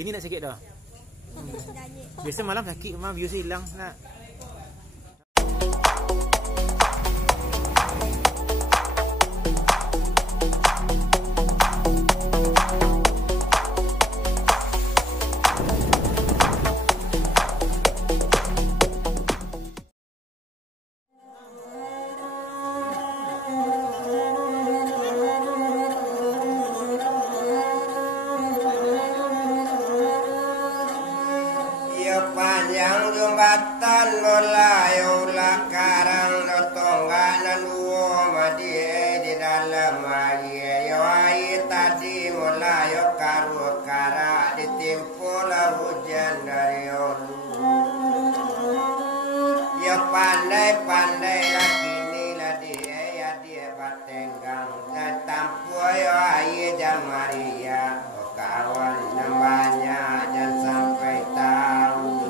Kini nak sakit dah. Biasa malam sakit, memang views hilang nak. Panjang jembatan mulai ulah karang tongganan madi di dalam air air tadi mulai karu kara ditimpul hujan dari ulu ya pandai-pandai lagi nila dia ya dia batenggang tampu ya air jamaria kawan namanya dan sampai tahu.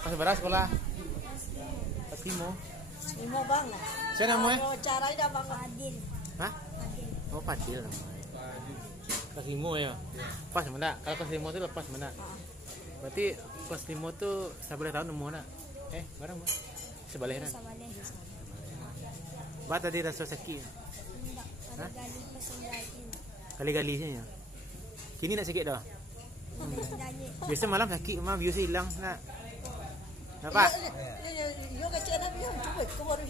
Pas berapa sekolah? Pas Timo. Timo bang. Siapa namanya? Oh, caranya dah bang Adil. Hah? Oh Padil namanya. Pas Timo ya. Pas mana? Kalau pas Timo tu lepas mana? Berarti pas Timo tu sebelah tahun nemu nak? Barang mana? Sebelah kan? Bah tadi rasa sakit. Hah? Kali-kali saja. Kini nak sakit dah. Biasa malam sakit, memang views hilang nak. Nampak? Yo kecil nak biar cuba keluar.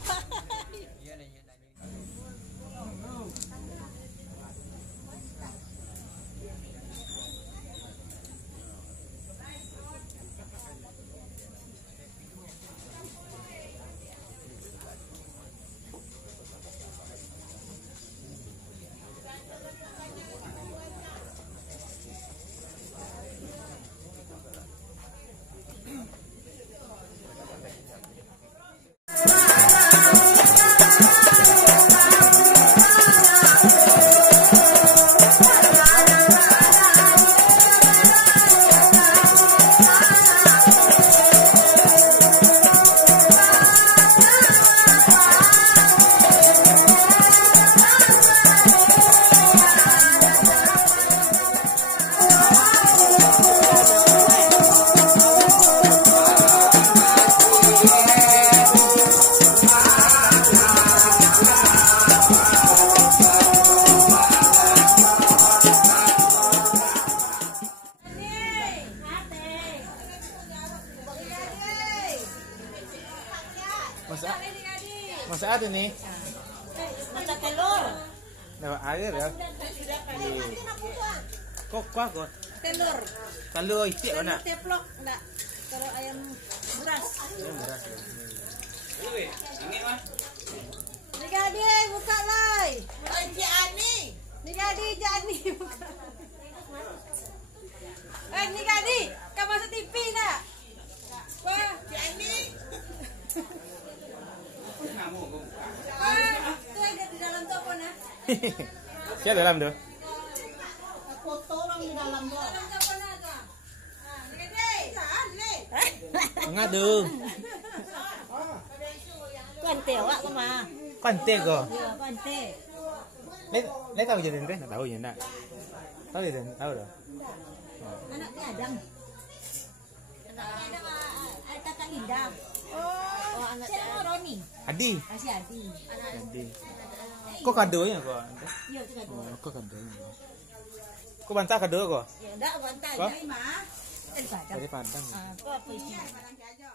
Masak apa ni? Masak telur. Dapat air ya? Kok kuah kok? Telur. Telur itik mana? Telur teplok enggak. Kalau ayam beras. Ayam beras. Ini mah. Ni Gadi buka lai. Cik Ani. Ni Gadi Jani buka. Ni Gadi, kau masuk TV nak? Wah, Cik Ani. tu ada di dalam tu apa nak? Siapa dalam tu? Foto orang di dalam tu. Dalam tu apa nak tu? Ni Gadi. Jani. Ngadu. Kuante awak ke mah? Kuante ko. Ya, kuante. Lấy tahu je tu, nak tahu je nak. Tahu je, tahu dah. Anak Adang. Anak kakak Indah. Oh, anak siapa Roni? Adi. Si Adi. Adi. Kau kado ya kau? Ya, tu kado. Oh, kau kado. Kau bantah kado kau? Ya, enggak bantai dari mah. Dari Padang. Dari Padang. Ah, kau apa isi? Padang aja.